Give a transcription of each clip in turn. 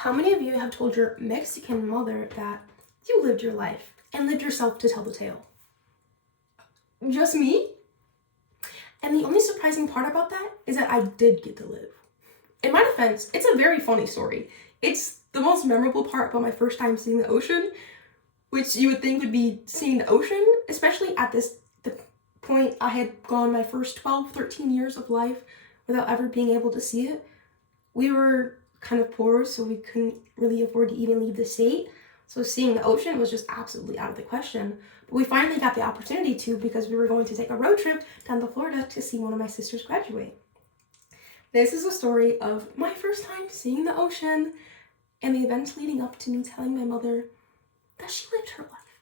How many of you have told your Mexican mother that you lived your life and lived yourself to tell the tale? Just me? And the only surprising part about that is that I did get to live. In my defense, it's a very funny story. It's the most memorable part about my first time seeing the ocean, which you would think would be seeing the ocean, especially at the point I had gone my first 12, 13 years of life without ever being able to see it. We were kind of poor, so we couldn't really afford to even leave the state. So seeing the ocean was just absolutely out of the question. But we finally got the opportunity to because we were going to take a road trip down to Florida to see one of my sisters graduate. This is a story of my first time seeing the ocean and the events leading up to me telling my mother that she lived her life.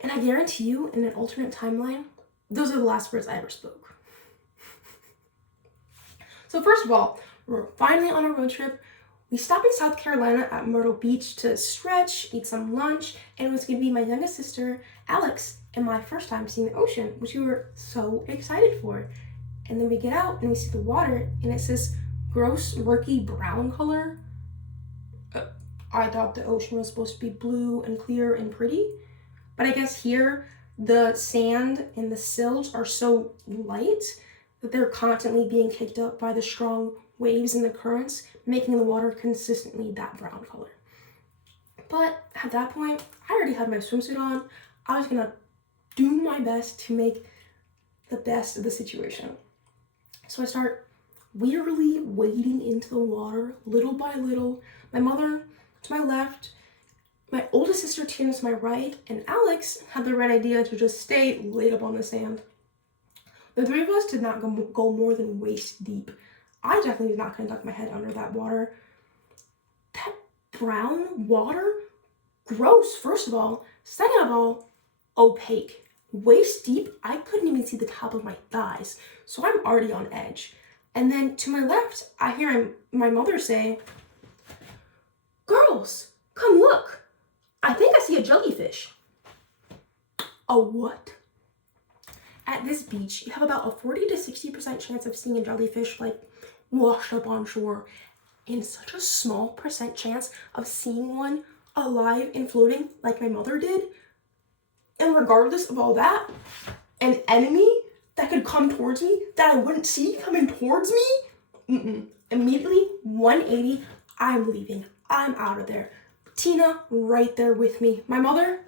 And I guarantee you, in an alternate timeline, those are the last words I ever spoke. So first of all, we're finally on a road trip. We stopped in South Carolina at Myrtle Beach to stretch, eat some lunch, and it was going to be my youngest sister, Alex, and my first time seeing the ocean, which we were so excited for. And then we get out and we see the water, and it's this gross, murky brown color. I thought the ocean was supposed to be blue and clear and pretty, but I guess here the sand and the silt are so light that they're constantly being kicked up by the strong waves and the currents, making the water consistently that brown color. But at that point, I already had my swimsuit on. I was gonna do my best to make the best of the situation. So I start wearily wading into the water, little by little. My mother to my left, my oldest sister Tina to my right, and Alex had the right idea to just stay laid up on the sand. The three of us did not go more than waist deep. I definitely was not going to duck my head under that water. That brown water, gross, first of all. Second of all, opaque. Waist deep, I couldn't even see the top of my thighs, so I'm already on edge. And then to my left, I hear my mother say, "Girls, come look. I think I see a jellyfish." A what? At this beach, you have about a 40 to 60% chance of seeing a jellyfish washed up on shore, and such a small percent chance of seeing one alive and floating like my mother did. And regardless of all that, an enemy that could come towards me that I wouldn't see coming towards me? Immediately, 180, I'm leaving. I'm out of there. Tina right there with me. My mother,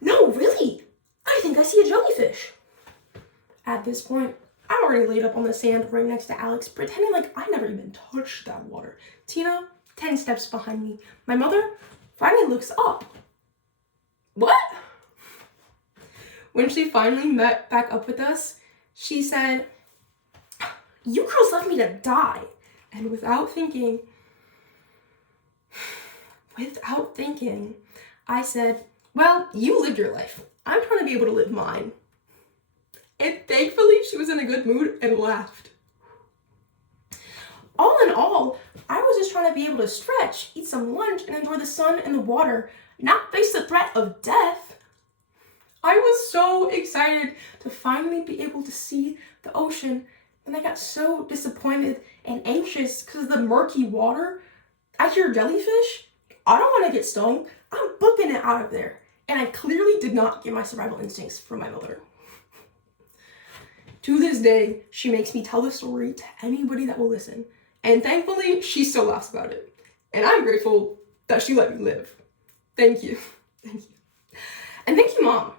"No, really, I think I see a jellyfish." At this point, I'm already laid up on the sand right next to Alex, pretending like I never even touched that water. Tina, 10 steps behind me. My mother finally looks up. "What?" When she finally met back up with us, she said, "You girls left me to die." And without thinking, I said, "Well, you lived your life. I'm trying to be able to live mine." And thankfully, she was in a good mood and laughed. All in all, I was just trying to be able to stretch, eat some lunch, and enjoy the sun and the water, not face the threat of death. I was so excited to finally be able to see the ocean, and I got so disappointed and anxious because of the murky water. I hear jellyfish. I don't want to get stung. I'm booking it out of there. And I clearly did not get my survival instincts from my mother. To this day, she makes me tell the story to anybody that will listen. And thankfully, she still laughs about it. And I'm grateful that she let me live. Thank you. Thank you. And thank you, Mom,